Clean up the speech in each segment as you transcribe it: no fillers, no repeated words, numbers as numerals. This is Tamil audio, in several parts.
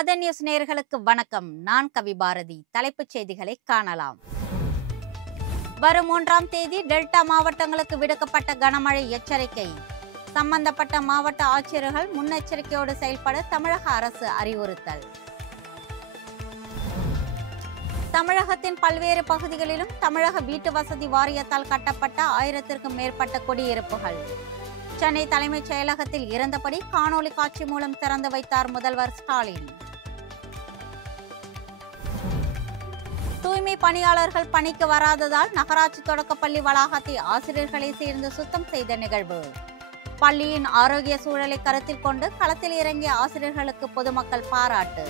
ஆதன் நியூஸ் நேயர்களுக்கு வணக்கம். நான் கவி பாரதி. தலைப்புச் செய்திகளை காணலாம். வரும் 1ஆம் தேதி டெல்டா மாவட்டங்களுக்கு விடுக்கப்பட்ட கனமழை எச்சரிக்கை. சம்பந்தப்பட்ட மாவட்ட ஆட்சியர்கள் முன்னெச்சரிக்கையோடு செயல்பட தமிழக அரசு அறிவுறுத்தல். தமிழகத்தின் பல்வேறு பகுதிகளிலும் தமிழக வீட்டு வசதி வாரியத்தால் கட்டப்பட்ட 1000க்கும் மேற்பட்ட குடியிருப்புகள். சென்னை தலைமைச் செயலகத்தில் இருந்தபடி காணொலி காட்சி மூலம் திறந்து வைத்தார் முதல்வர் ஸ்டாலின். தூய்மை பணியாளர்கள் பணிக்கு வராததால் நகராட்சி தொடக்கப்பள்ளி வளாகத்தை ஆசிரியர்களை சேர்ந்து சுத்தம் செய்த நிகழ்வு. பள்ளியின் ஆரோக்கிய சூழலை கருத்தில் கொண்டு களத்தில் இறங்கிய ஆசிரியர்களுக்கு பொதுமக்கள் பாராட்டு.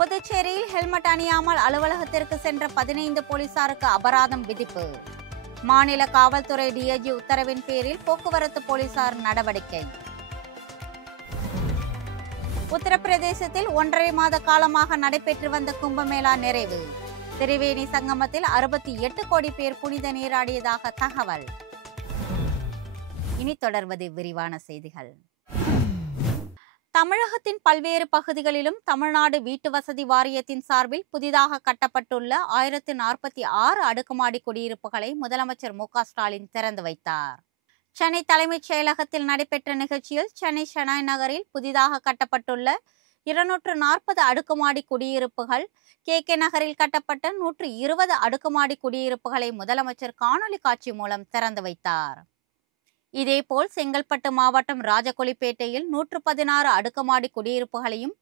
புதுச்சேரியில் ஹெல்மெட் அணியாமல் அலுவலகத்திற்கு சென்ற 15 போலீசாருக்கு அபராதம் விதிப்பு. மாநில காவல்துறை டிஐஜி உத்தரவின் பேரில் போக்குவரத்து போலீசார் நடவடிக்கை. உத்தரப்பிரதேசத்தில் 1.5 மாத காலமாக நடைபெற்று வந்த கும்பமேளா நிறைவு. திரிவேணி சங்கமத்தில் 68 கோடி பேர் புனித நீராடியதாக தகவல். இனி தொடர்வது விரிவான செய்திகள். தமிழகத்தின் பல்வேறு பகுதிகளிலும் தமிழ்நாடு வீட்டு வசதி வாரியத்தின் சார்பில் புதிதாக கட்டப்பட்டுள்ள 1046 அடுக்குமாடி குடியிருப்புகளை முதலமைச்சர் மு.க. ஸ்டாலின் திறந்து வைத்தார். சென்னை தலைமைச் செயலகத்தில் நடைபெற்ற நிகழ்ச்சியில் சென்னை ஷெனாய் நகரில் புதிதாக கட்டப்பட்டுள்ள 240 அடுக்குமாடி குடியிருப்புகள், கே நகரில் கட்டப்பட்ட 120 அடுக்குமாடி குடியிருப்புகளை முதலமைச்சர் காணொலி காட்சி மூலம் திறந்து வைத்தார். இதேபோல் செங்கல்பட்டு மாவட்டம் ராஜகோலிப்பேட்டையில் 116 அடுக்குமாடி குடியிருப்புகளையும்,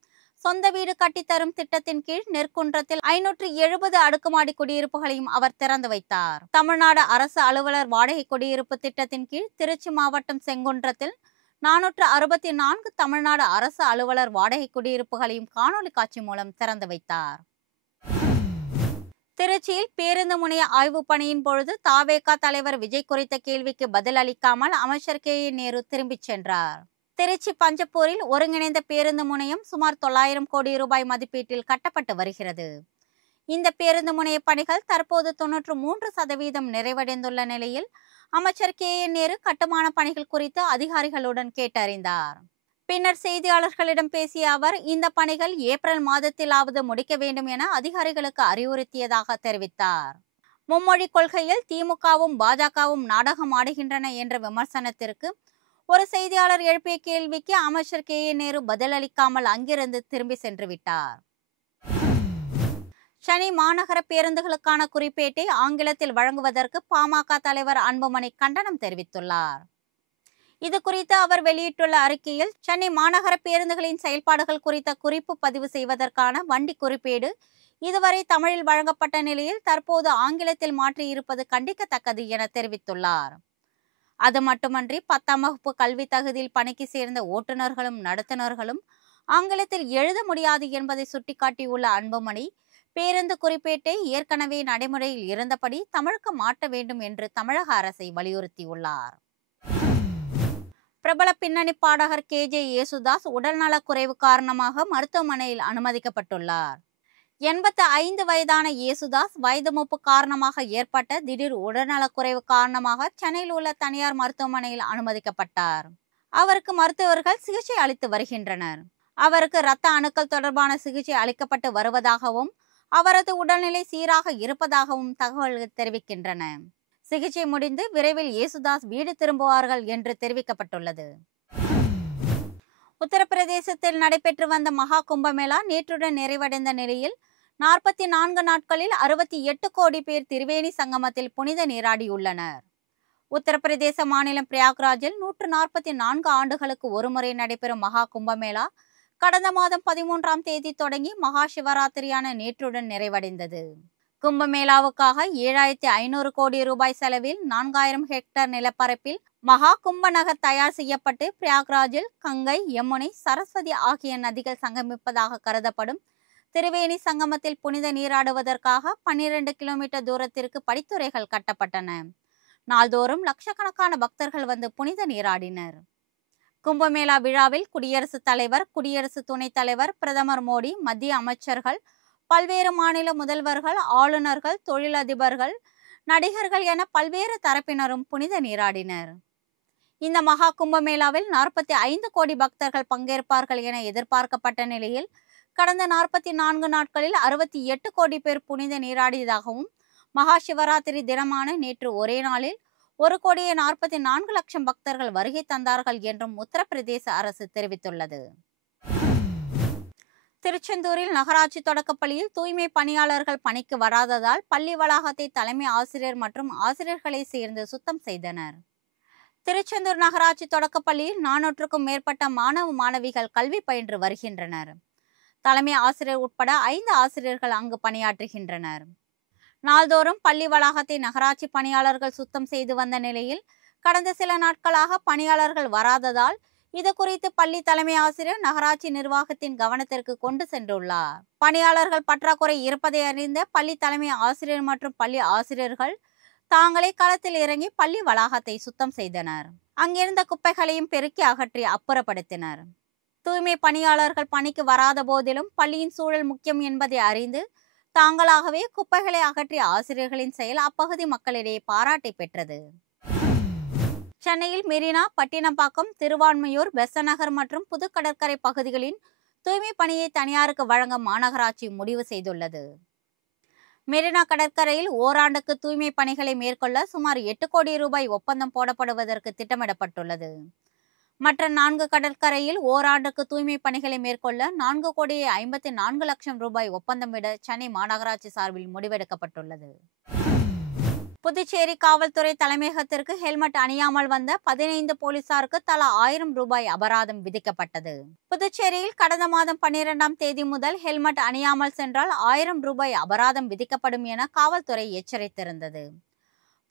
சொந்த வீடு கட்டித்தரும் திட்டத்தின் கீழ் நெற்குன்றத்தில் 570 அடுக்குமாடி குடியிருப்புகளையும் அவர் திறந்து வைத்தார். தமிழ்நாடு அரசு அலுவலர் வாடகை குடியிருப்பு திட்டத்தின் கீழ் திருச்சி மாவட்டம் செங்குன்றத்தில் 464 தமிழ்நாடு அரசு அலுவலர் வாடகை குடியிருப்புகளையும் காணொலி காட்சி மூலம் திறந்து வைத்தார். திருச்சியில் பேருந்து முனைய ஆய்வு பணியின் பொழுது தவேக தலைவர் விஜய் குறித்த கேள்விக்கு பதில் அளிக்காமல் அமைச்சர் கே நேரு திரும்பிச் சென்றார். திருச்சி பஞ்சப்பூரில் ஒருங்கிணைந்த பேருந்து முனையம் சுமார் 900 கோடி ரூபாய் மதிப்பீட்டில் கட்டப்பட்டு வருகிறது. இந்த பேருந்து முனைய பணிகள் தற்போது 93% நிறைவடைந்துள்ள நிலையில் அமைச்சர் கே நேரு கட்டுமான பணிகள் குறித்து அதிகாரிகளுடன் கேட்டறிந்தார். பின்னர் செய்தியாளர்களிடம் பேசிய அவர், இந்த பணிகள் ஏப்ரல் மாதத்திலாவது முடிக்க வேண்டும் என அதிகாரிகளுக்கு அறிவுறுத்தியதாக தெரிவித்தார். மும்மொழி கொள்கையில் திமுகவும் பாஜகவும் நாடகம் ஆடுகின்றன என்ற விமர்சனத்திற்கு ஒரு செய்தியாளர் எழுப்பிய கேள்விக்கு அமைச்சர் கே நேரு பதிலளிக்காமல் அங்கிருந்து திரும்பி சென்று விட்டார். சென்னை மாநகர பேருந்துகளுக்கான குறிப்பேட்டை ஆங்கிலத்தில் வழங்குவதற்கு பாமக தலைவர் அன்புமணி கண்டனம் தெரிவித்துள்ளார். இது குறித்து அவர் வெளியிட்டுள்ள அறிக்கையில், சென்னை மாநகர பேருந்துகளின் செயல்பாடுகள் குறித்த குறிப்பு பதிவு செய்வதற்கான வண்டி குறிப்பேடு இதுவரை தமிழில் வழங்கப்பட்ட நிலையில் தற்போது ஆங்கிலத்தில் மாற்றியிருப்பது கண்டிக்கத்தக்கது என தெரிவித்துள்ளார். அது மட்டுமன்றி 10ஆம் வகுப்பு கல்வி தகுதியில் பணிக்கு சேர்ந்த ஓட்டுநர்களும் நடத்துனர்களும் ஆங்கிலத்தில் எழுத முடியாது என்பதை சுட்டிக்காட்டியுள்ள அன்புமணி, பேருந்து குறிப்பேட்டை ஏற்கனவே நடைமுறையில் இருந்தபடி தமிழுக்கு மாற்ற வேண்டும் என்று தமிழக அரசை வலியுறுத்தியுள்ளார். பிரபல பின்னணி பாடகர் கே யேசுதாஸ் உடல்நலக் குறைவு காரணமாக மருத்துவமனையில் அனுமதிக்கப்பட்டுள்ளார். 85 வயதான யேசுதாஸ் வயது மூப்பு காரணமாக ஏற்பட்ட திடீர் உடல்நலக்குறைவு காரணமாக சென்னையில் உள்ள தனியார் மருத்துவமனையில் அனுமதிக்கப்பட்டார். அவருக்கு மருத்துவர்கள் சிகிச்சை அளித்து வருகின்றனர். அவருக்கு இரத்த அணுக்கள் தொடர்பான சிகிச்சை அளிக்கப்பட்டு வருவதாகவும் அவரது உடல்நிலை சீராக இருப்பதாகவும் தகவல்கள் தெரிவிக்கின்றன. சிகிச்சை முடிந்து விரைவில் யேசுதாஸ் வீடு திரும்புவார்கள் என்று தெரிவிக்கப்பட்டுள்ளது. உத்தரப்பிரதேசத்தில் நடைபெற்று வந்த மகா கும்பமேளா நேற்றுடன் நிறைவடைந்த நிலையில் 44 நாட்களில் 68 கோடி பேர் திரிவேணி சங்கமத்தில் புனித நீராடியுள்ளனர். உத்தரப்பிரதேச மாநிலம் பிரயாக்ராஜில் 144 ஆண்டுகளுக்கு ஒருமுறை நடைபெறும் மகா கும்பமேளா கடந்த மாதம் 13ஆம் தேதி தொடங்கி மகா சிவராத்திரியான நேற்றுடன் நிறைவடைந்தது. கும்பமேளாவுக்காக 7500 கோடி ரூபாய் செலவில் 4000 ஹெக்டேர் நிலப்பரப்பில் மகா கும்ப நகர் தயார் செய்யப்பட்டு பிரயாக்ராஜில் கங்கை, யமுனை, சரஸ்வதி ஆகிய நதிகள் சங்கமிப்பதாக கருதப்படும் திரிவேணி சங்கமத்தில் புனித நீராடுவதற்காக 12 கிலோமீட்டர் தூரத்திற்கு படித்துறைகள் கட்டப்பட்டன. நாள்தோறும் லட்சக்கணக்கான பக்தர்கள் வந்து புனித நீராடினர். கும்பமேளா விழாவில் குடியரசுத் தலைவர், குடியரசு துணைத் தலைவர், பிரதமர் மோடி, மத்திய அமைச்சர்கள், பல்வேறு மாநில முதல்வர்கள், ஆளுநர்கள், தொழிலதிபர்கள், நடிகர்கள் என பல்வேறு தரப்பினரும் புனித நீராடினர். இந்த மகா கும்பமேளாவில் 45 கோடி பக்தர்கள் பங்கேற்பார்கள் என எதிர்பார்க்கப்பட்ட நிலையில் கடந்த 44 நாட்களில் 68 கோடி பேர் புனித நீராடியதாகவும் மகா சிவராத்திரி தினமான நேற்று ஒரே நாளில் 1,44,00,000 பக்தர்கள் வருகை தந்தார்கள் என்றும் உத்தரப்பிரதேச அரசு தெரிவித்துள்ளது. திருச்செந்தூரில் நகராட்சி தொடக்கப்பள்ளியில் தூய்மை பணியாளர்கள் பணிக்கு வராததால் பள்ளி வளாகத்தை தலைமை ஆசிரியர் மற்றும் ஆசிரியர்களை சேர்ந்து சுத்தம் செய்தனர். திருச்செந்தூர் நகராட்சி தொடக்கப்பள்ளியில் 400க்கும் மேற்பட்ட மாணவ மாணவிகள் கல்வி பயின்று வருகின்றனர். தலைமை ஆசிரியர் உட்பட 5 ஆசிரியர்கள் அங்கு பணியாற்றுகின்றனர். நாள்தோறும் பள்ளி வளாகத்தை நகராட்சி பணியாளர்கள் சுத்தம் செய்து வந்த நிலையில் கடந்த சில நாட்களாக பணியாளர்கள் வராததால் இது குறித்து பள்ளி தலைமை ஆசிரியர் நகராட்சி நிர்வாகத்தின் கவனத்திற்கு கொண்டு சென்றுள்ளார். பணியாளர்கள் பற்றாக்குறை இருப்பதை அறிந்த பள்ளி தலைமை ஆசிரியர் மற்றும் பள்ளி ஆசிரியர்கள் தாங்களே களத்தில் இறங்கி பள்ளி வளாகத்தை சுத்தம் செய்தனர். அங்கிருந்த குப்பைகளையும் பெருக்கி அகற்றி அப்புறப்படுத்தினர். தூய்மை பணியாளர்கள் பணிக்கு வராத போதிலும் பள்ளியின் சூழல் முக்கியம் என்பதை அறிந்து தாங்களாகவே குப்பைகளை அகற்றிய ஆசிரியர்களின் செயல் அப்பகுதி மக்களிடையே பாராட்டை பெற்றது. சென்னையில் மெரினா, பட்டினப்பாக்கம், திருவான்மியூர், பெசநகர் மற்றும் புதுக்கடற்கரை பகுதிகளின் தூய்மை பணியை தனியாருக்கு வழங்க மாநகராட்சி முடிவு செய்துள்ளது. மெரினா கடற்கரையில் ஓராண்டுக்கு தூய்மை பணிகளை மேற்கொள்ள சுமார் 8 கோடி ரூபாய் ஒப்பந்தம் போடப்படுவதற்கு திட்டமிடப்பட்டுள்ளது. மற்ற 4 கடற்கரையில் ஓராண்டுக்கு தூய்மை பணிகளை மேற்கொள்ள 4,54,00,000 ரூபாய் ஒப்பந்தமிட சென்னை மாநகராட்சி சார்பில் முடிவெடுக்கப்பட்டுள்ளது. புதுச்சேரி காவல்துறை தலைமையகத்திற்கு ஹெல்மெட் அணியாமல் வந்த 15 போலீசாருக்கு தலா 1000 ரூபாய் அபராதம் விதிக்கப்பட்டது. புதுச்சேரியில் கடந்த மாதம் 12ஆம் தேதி முதல் ஹெல்மெட் அணியாமல் சென்றால் 1000 ரூபாய் அபராதம் விதிக்கப்படும் என காவல்துறை எச்சரித்திருந்தது.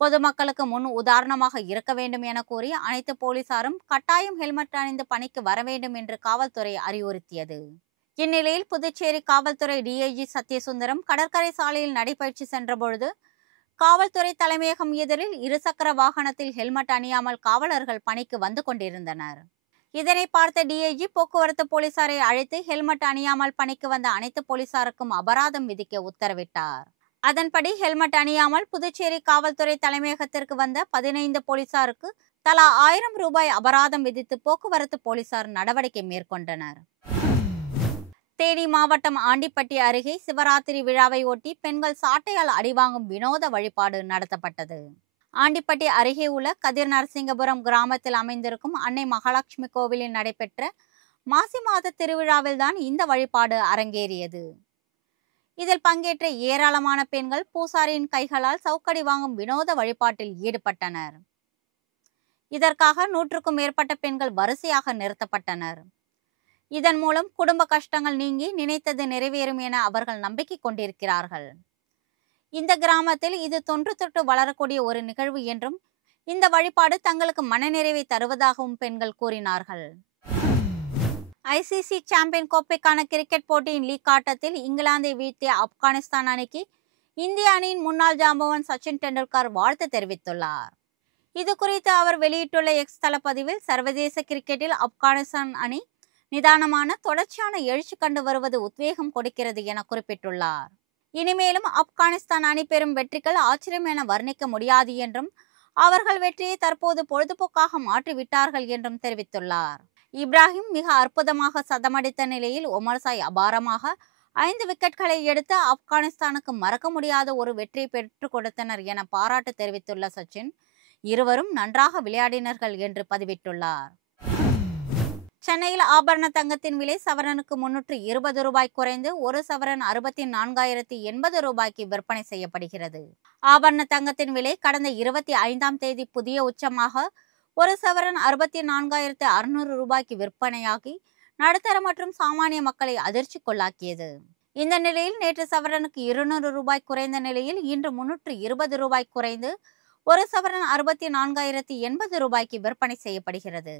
பொதுமக்களுக்கு முன் உதாரணமாக இருக்க வேண்டும் என கூறி அனைத்து போலீசாரும் கட்டாயம் ஹெல்மெட் அணிந்து பணிக்கு வர வேண்டும் என்று காவல்துறை அறிவுறுத்தியது. இந்நிலையில் புதுச்சேரி காவல்துறை டிஐஜி சத்யசுந்தரம் கடற்கரை சாலையில் நடைபயிற்சி சென்றபொழுது காவல்துறை தலைமையகம் எதிரில் இருசக்கர வாகனத்தில் ஹெல்மெட் அணியாமல் காவலர்கள் பணிக்கு வந்து கொண்டிருந்தனர். இதனை பார்த்த டிஐஜி போக்குவரத்து போலீசாரை அழைத்து ஹெல்மெட் அணியாமல் பணிக்கு வந்த அனைத்து போலீசாருக்கும் அபராதம் விதிக்க உத்தரவிட்டார். அதன்படி ஹெல்மெட் அணியாமல் புதுச்சேரி காவல்துறை தலைமையகத்திற்கு வந்த 15 போலீசாருக்கு தலா 1000 ரூபாய் அபராதம் விதித்து போக்குவரத்து போலீசார் நடவடிக்கை மேற்கொண்டனர். தேனி மாவட்டம் ஆண்டிப்பட்டி அருகே சிவராத்திரி விழாவை ஒட்டி பெண்கள் சாட்டையால் அடிவாங்கும் வினோத வழிபாடு நடத்தப்பட்டது. ஆண்டிப்பட்டி அருகே உள்ள கதிர் நரசிங்கபுரம் கிராமத்தில் அமைந்திருக்கும் அன்னை மகாலட்சுமி கோவிலில் நடைபெற்ற மாசி மாத திருவிழாவில்தான் இந்த வழிபாடு அரங்கேறியது. இதில் பங்கேற்ற ஏராளமான பெண்கள் பூசாரியின் கைகளால் சவுக்கடி வாங்கும் வினோத வழிபாட்டில் ஈடுபட்டனர். இதற்காக 100க்கும் மேற்பட்ட பெண்கள் வரிசையாக நிறுத்தப்பட்டனர். இதன் மூலம் குடும்ப கஷ்டங்கள் நீங்கி நினைத்தது நிறைவேறும் என அவர்கள் நம்பிக்கை கொண்டிருக்கிறார்கள். இந்த கிராமத்தில் இது தொன்று தொட்டு வளரக்கூடிய ஒரு நிகழ்வு என்றும் இந்த வழிபாடு தங்களுக்கு மனநிறைவை தருவதாகவும் பெண்கள் கூறினார்கள். ஐசிசி சாம்பியன் கோப்பைக்கான கிரிக்கெட் போட்டியின் லீக் ஆட்டத்தில் இங்கிலாந்தை வீழ்த்திய ஆப்கானிஸ்தான் அணிக்கு இந்திய அணியின் முன்னாள் ஜாம்பவான் சச்சின் டெண்டுல்கர் வாழ்த்து தெரிவித்துள்ளார். இது குறித்து அவர் வெளியிட்டுள்ள எக்ஸ் தளப்பதிவில் சர்வதேச கிரிக்கெட்டில் ஆப்கானிஸ்தான் அணி நிதானமான தொடர்ச்சியான எழுச்சி கண்டு வருவது உத்வேகம் கொடுக்கிறது என குறிப்பிட்டுள்ளார். இனிமேலும் ஆப்கானிஸ்தான் அணி பெறும் வெற்றிகள் ஆச்சரியம் என வர்ணிக்க முடியாது என்றும் அவர்கள் வெற்றியை தற்போது பொழுதுபோக்காக மாற்றிவிட்டார்கள் என்றும் தெரிவித்துள்ளார். இப்ராஹிம் மிக அற்புதமாக சதமடித்த நிலையில் ஒமர்சாய் அபாரமாக 5 விக்கெட்களை எடுத்து ஆப்கானிஸ்தானுக்கு மறக்க முடியாத ஒரு வெற்றியை பெற்றுக் கொடுத்தனர் என பாராட்டு தெரிவித்துள்ள சச்சின் இருவரும் நன்றாக விளையாடினர்கள் என்று பதிவிட்டுள்ளார். சென்னையில் ஆபரண தங்கத்தின் விலை சவரனுக்கு 320 ரூபாய் குறைந்து 1 சவரன் 64,080 ரூபாய்க்கு விற்பனை செய்யப்படுகிறது. ஆபரண தங்கத்தின் விலை கடந்த 25ஆம் தேதி புதிய உச்சமாக 1 சவரன் 64,600 ரூபாய்க்கு விற்பனையாகி நடுத்தர மற்றும் சாமானிய மக்களை அதிர்ச்சிக்குள்ளாக்கியது. இந்த நிலையில் நேற்று சவரனுக்கு 200 ரூபாய் குறைந்த நிலையில் இன்று 320 ரூபாய் குறைந்து 1 சவரன் 64,080 ரூபாய்க்கு விற்பனை செய்யப்படுகிறது.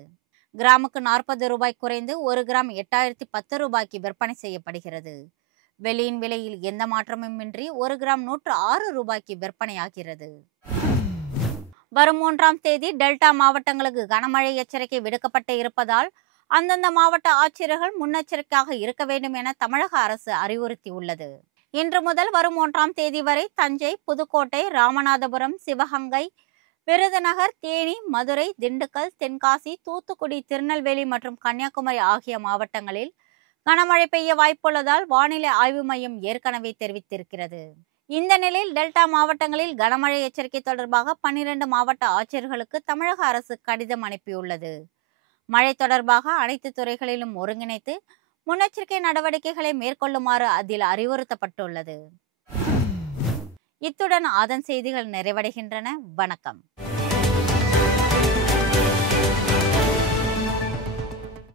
கிராமுக்கு 40 ரூபாய் குறைந்து 1 கிராம் 8,010 ரூபாய்க்கு விற்பனை செய்யப்படுகிறது. வெள்ளியின் விலையில் எந்த மாற்றமும் இன்றி 1 கிராம் 106 ரூபாய்க்கு விற்பனையாகிறது. வரும் 3ஆம் தேதி டெல்டா மாவட்டங்களுக்கு கனமழை எச்சரிக்கை விடுக்கப்பட்டு இருப்பதால் அந்தந்த மாவட்ட ஆட்சியர்கள் முன்னெச்சரிக்கையாக இருக்க வேண்டும் என தமிழக அரசு அறிவுறுத்தியுள்ளது. இன்று முதல் வரும் 1ஆம் தேதி வரை தஞ்சை, புதுக்கோட்டை, ராமநாதபுரம், சிவகங்கை, விருதுநகர், தேனி, மதுரை, திண்டுக்கல், தென்காசி, தூத்துக்குடி, திருநெல்வேலி மற்றும் கன்னியாகுமரி ஆகிய மாவட்டங்களில் கனமழை பெய்ய வாய்ப்புள்ளதால் வானிலை ஆய்வு மையம் ஏற்கனவே தெரிவித்திருக்கிறது. இந்த நிலையில் டெல்டா மாவட்டங்களில் கனமழை எச்சரிக்கை தொடர்பாக 12 மாவட்ட ஆட்சியர்களுக்கு தமிழக அரசு கடிதம் அனுப்பியுள்ளது. மழை தொடர்பாக அனைத்து துறைகளிலும் ஒருங்கிணைத்து முன்னெச்சரிக்கை நடவடிக்கைகளை மேற்கொள்ளுமாறு அதில் அறிவுறுத்தப்பட்டுள்ளது. இத்துடன் ஆதன் செய்திகள் நிறைவடைகின்றன. வணக்கம்.